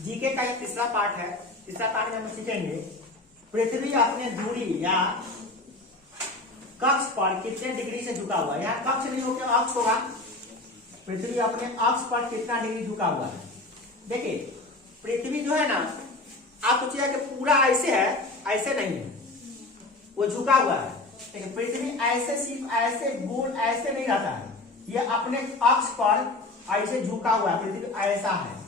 GK का एक तीसरा पार्ट है। तीसरा पार्ट में हम सीखेंगे पृथ्वी अपने दूरी या कक्ष पर कितने डिग्री से झुका हुआ है। यहाँ कक्ष नहीं होकर अक्ष होगा। पृथ्वी अपने अक्ष पर कितना डिग्री झुका हुआ है। देखिए पृथ्वी जो है ना, आप सोचिए कि पूरा ऐसे है, ऐसे नहीं है, वो झुका हुआ है। देखिए पृथ्वी ऐसे सिर्फ ऐसे गोल ऐसे नहीं रहता है, ये अपने अक्ष पर ऐसे झुका हुआ है। पृथ्वी ऐसा है,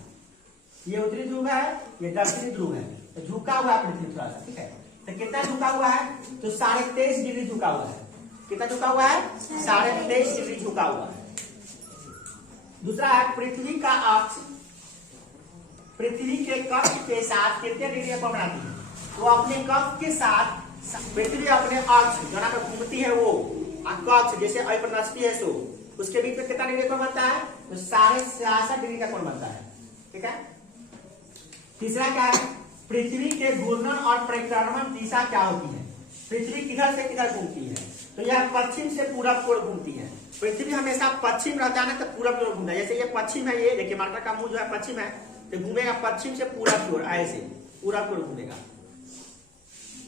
ये उत्तरी ध्रुव है, ये दक्षिणी ध्रुव है, तो झुका हुआ है पृथ्वी थोड़ा सा। ठीक है, तो कितना झुका हुआ है, तो 23.5 डिग्री झुका हुआ है। कितना झुका हुआ है, 23.5 डिग्री झुका हुआ है। दूसरा है पृथ्वी का अक्ष पृथ्वी के कक्ष के साथ कितने डिग्री का कोण बनाती है। वो अपने कक्ष के साथ पृथ्वी अपने अक्ष जहाँ पर घूमती है वो कक्ष जैसे अपनस्पी है सो उसके बीच में कितना डिग्री कोण बनता है, तो 66.5 डिग्री का कोण बनता है। ठीक है। तीसरा क्या है, पृथ्वी के घूर्णन और परिक्रमण दिशा क्या होती है। पृथ्वी किधर से किधर घूमती है, तो यह पश्चिम से पूरब की ओर घूमती है। पृथ्वी हमेशा पश्चिम रहता है ना, तो पूरब की ओर घूमता है। जैसे ये पश्चिम है, ये देखिए मार्कर का मुंह जो है पश्चिम है, तो घूमेगा पश्चिम से पूरब की ओर, ऐसे पूरब की ओर घूमेगा।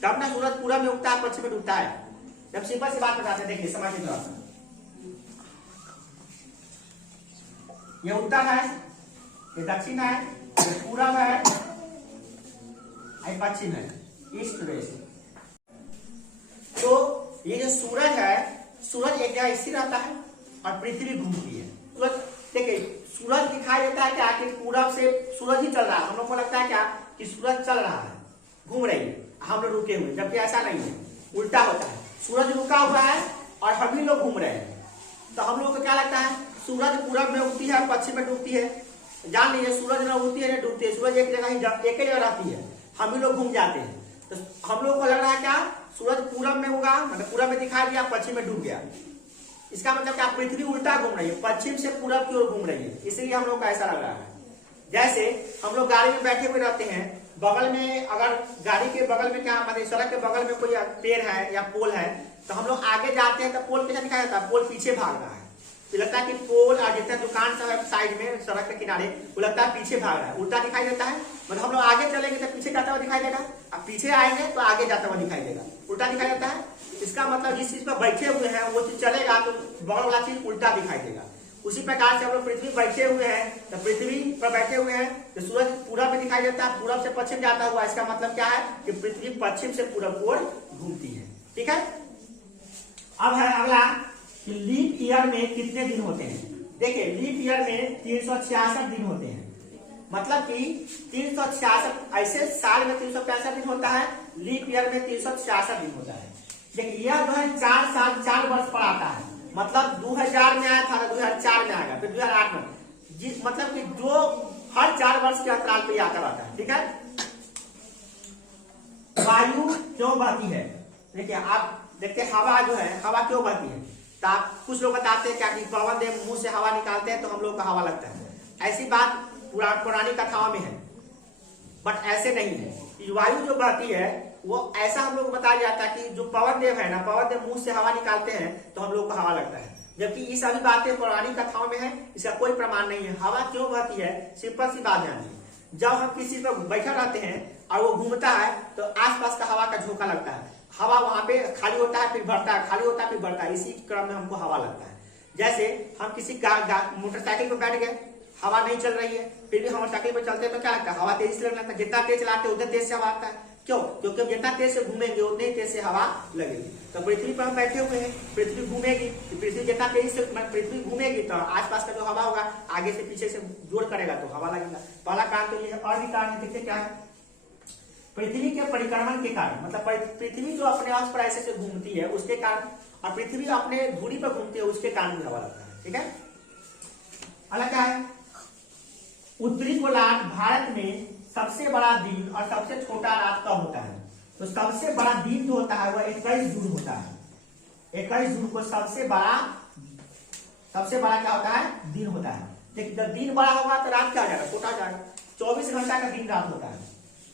कब ना सूरज पूरब में उगता है, पश्चिम में डूबता है। जब सिंपल सी बात बताते हैं, देखिए समझिए थोड़ा सा। ये उत्तर है, ये दक्षिण है, ये पूरब है, ये पश्चिम है, ईस्ट वेस्ट। तो ये जो सूरज है, सूरज एक जगह स्थिर रहता है और पृथ्वी घूमती है। सूरज देखिए, सूरज दिखाई देता है क्या कि पूरब से सूरज ही चल रहा है। हम लोग को लगता है क्या कि सूरज चल रहा है, घूम रही है, हम लोग रुके हुए, जबकि ऐसा नहीं है, उल्टा होता है। सूरज रुका हुआ है और हम ही लोग घूम रहे हैं। तो हम लोग को क्या लगता है, सूरज पूरब में उगती है, पश्चिम में डूबती है। जान लीजिए सूरज न उगती है न डूबती है, सूरज एक जगह ही एक ही जगह रहती है, हम ही लोग घूम जाते हैं। तो हम लोग को लग रहा है क्या, सूरज पूरब में होगा, मतलब पूरब में दिखाई दिया, पश्चिम में डूब गया। इसका मतलब क्या, पृथ्वी उल्टा घूम रही है, पश्चिम से पूरब की ओर घूम रही है, इसलिए हम लोग को ऐसा लग रहा है। जैसे हम लोग गाड़ी में बैठे हुए रहते हैं, बगल में अगर गाड़ी के बगल में क्या मतलब सड़क के बगल में कोई पेड़ है या पोल है, तो हम लोग आगे जाते हैं तो पोल कैसा दिखाई देता है, पोल पीछे भाग रहा है। तो लगता है कि पोल और जितना दुकान सब है साइड में सड़क के किनारे, वो लगता है पीछे भाग रहा है, उल्टा दिखाई देता है। मतलब हम लोग आगे चलेंगे तो पीछे जाता हुआ दिखाई देगा, अब पीछे आएंगे तो आगे जाता हुआ दिखाई देगा, उल्टा दिखाई देता है। इसका मतलब जिस चीज पर बैठे हुए हैं वो चीज चलेगा तो बगल वाला चीज उल्टा दिखाई देगा। उसी प्रकार से हम लोग पृथ्वी बैठे हुए हैं, तो पृथ्वी पर बैठे हुए हैं तो सूरज पूरब में दिखाई देता है, पूरब से पश्चिम जाता हुआ। इसका मतलब क्या है कि पृथ्वी पश्चिम से पूरब की ओर घूमती है। ठीक है। अब है अगला कि लीप ईयर में कितने दिन होते हैं। देखिए लीप ईयर में 366 दिन होते हैं। मतलब कि 366 ऐसे साल में 365 दिन होता है, लीप ईयर में 366 दिन होता है। देखिए यह जो है 4 साल 4 वर्ष पर आता है। मतलब 2000 में आया था, 2004 में आएगा, फिर 2008 में, जिस मतलब कि जो हर 4 वर्ष के अंतराल पे आता रहता है। ठीक है। वायु क्यों बहती है। देखिए आप देखते हैं हवा जो है, हवा क्यों बहती है, तो आप कुछ लोग बताते हैं क्या कि पवन देव मुंह से हवा निकालते हैं तो हम लोग को हवा लगता है। ऐसी बात पुरानी कथाओं में है, बट ऐसे नहीं है। वायु जो बहती है वो ऐसा हम लोग को बताया जाता है कि जो पवन देव है ना, पवन देव मुंह से हवा निकालते हैं तो हम लोग को हवा लगता है। जबकि ये सभी बातें पौराणिक कथाओं में है, इसका कोई प्रमाण नहीं है। हवा क्यों बहती है, सिंपल सी बात जानिए। जब हम किसी पर बैठा रहते हैं और वो घूमता है तो आसपास का हवा का झोंका लगता है। हवा वहां पे खाली होता है फिर भरता है, खाली होता है फिर भरता है, इसी क्रम में हमको हवा लगता है। जैसे हम किसी मोटरसाइकिल पर बैठ गए, हवा नहीं चल रही है, फिर भी हम मोटरसाइकिल पर चलते हैं तो क्या लगता है, हवा तेज से लगता है। जितना तेज चलाते हैं उतना तेज से हवा आता है। क्यों, क्योंकि हम जितना तेज से घूमेंगे उतने तेज से हवा लगेगी। तो पृथ्वी पर हम बैठे हुए हैं, पृथ्वी घूमेगी, पृथ्वी जितना तेज से पृथ्वी घूमेगी तो आसपास का जो हवा होगा आगे से पीछे से जोड़ करेगा तो हवा लगेगा। पहला कारण तो ये है। और भी कारण देखिए क्या है, पृथ्वी के परिक्रमण के कारण, मतलब पृथ्वी जो अपने अक्ष पर ऐसे से घूमती है उसके कारण, और पृथ्वी अपने धुरी पर घूमती है उसके कारण भी हवा लगता है। ठीक है। अगला क्या है, उत्तरी गोलार्ध भारत में सबसे बड़ा दिन और सबसे छोटा रात कब होता है। तो सबसे बड़ा दिन जो होता है वह 21 जून होता है। 21 जून को सबसे बड़ा क्या होता है, दिन होता है। देखिए जब दिन बड़ा होगा तो रात क्या हो जाएगा, छोटा हो जाएगा। 24 घंटा का दिन रात होता है।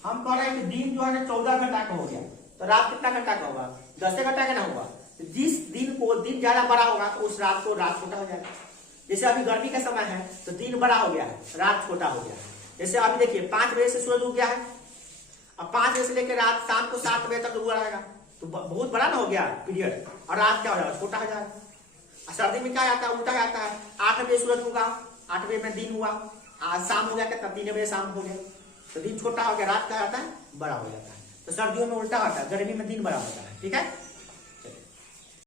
हम कह रहे हैं कि दिन जो है ना 14 घंटा का हो गया, तो रात कितना घंटा का होगा, 10 घंटा का ना होगा। जिस दिन को दिन ज्यादा बड़ा होगा तो उस रात को रात छोटा हो जाएगा। जैसे अभी गर्मी का समय है तो दिन बड़ा हो गया है, रात छोटा हो गया है। जैसे अभी देखिए 5 बजे से सूरज उग गया है, अब 5 बजे से लेकर रात शाम को 7 बजे तक उगा रहेगा, तो बहुत बड़ा ना हो गया पीरियड, और रात क्या हो जाएगा, छोटा हो जाएगा। सर्दी में क्या आता है, उल्टा आता है, 8 बजे सूरज उगा, 8 बजे में दिन हुआ, आज शाम हो गया क्या, 3 बजे शाम हो गया, तो दिन छोटा हो गया, रात क्या आता है, बड़ा हो जाता है। तो सर्दियों में उल्टा होता है, गर्मी में दिन बड़ा होता है, ठीक है।